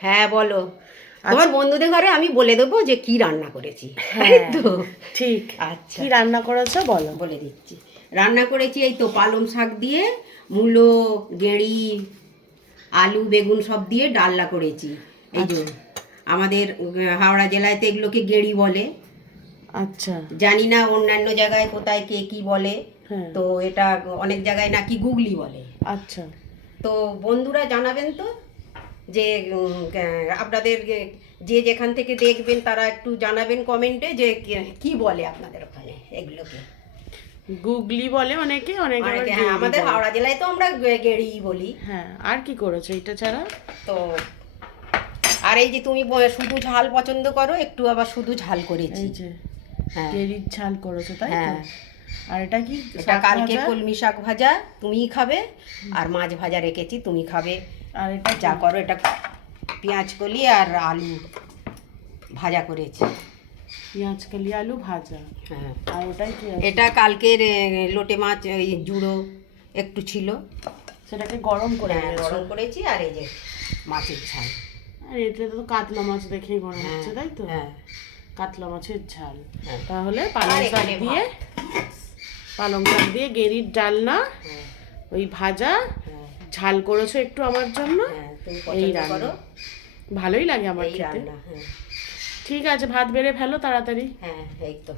হ্যাঁ বলো। তোমার বন্ধুদের ঘরে আমি বলে দেবো যে কি রান্না করেছি হ্যাঁ। তো? ঠিক। আচ্ছা। কি রান্না করেছ বলো। বলে দিচ্ছি। রান্না করেছি এই তো পালং শাক দিয়ে মূলো গেঁড়ি আলু বেগুন সব দিয়ে ডালনা করেছি। এই যে আমাদের হাওড়া জেলায় তো এগুলোকে গেঁড়ি বলে। আচ্ছা। জানি না অন্যান্য জায়গায় কোথায় কে কি বলে। হ্যাঁ। তো এটা অনেক জায়গায় নাকি গুগলি বলে। আচ্ছা। তো বন্ধুরা জানাবেন তো যে আপনাদের যে- যেখান থেকে দেখবেন তারা একটু জানাবেন কমেন্টে যে কি- বলে আপনাদের ওখানে এগুলোকে। গুগলি বলে অনেকে অনেকে হ্যাঁ, আমাদের হাওড়া জেলায় তো আমরা গেড়ি বলি। হ্যাঁ আর কি করেছ এটা ছাড়া? তো আর এই যে তুমি শুধু ঝাল পছন্দ করো একটু আবার শুধু ঝাল করেছি। এই যে হ্যাঁ। গেরির ঝাল করেছ তাই হ্যাঁ। আর এটা কি এটা কালকে কলমি শাক ভাজা তুমিই খাবে আর মাছ ভাজা রেখেছি তুমি খাবে। আর এটা যা করো এটা পেঁয়াজ কলি আর আলু ভাজা করেছি। পেঁয়াজ কলি আলু ভাজা? হ্যাঁ। আর ওটাই এটা কালকের লোটে মাছ ওই জুড়ো একটু ছিল। সেটাকে গরম করে হ্যাঁ, গরম করেছি আর এই যে মাছের ঝাল। আর এটা তো কাতলা মাছ দেখেই মনে হচ্ছে তাই তো? হ্যাঁ। কাতলা মাছের ঝাল। হ্যাঁ। তাহলে পালং শাক দিয়ে পালং শাক দিয়ে গেরির ডালনা হ্যাঁ। ওই ভাজা হ্যাঁ। ঝাল করেছ একটু আমার জন্য? হ্যাঁ এই রান্না। ভালোই লাগে আমার খেতে। হ্যাঁ। ঠিক আছে ভাত বেড়ে ফেলো তাড়াতাড়ি। হ্যাঁ এই তো।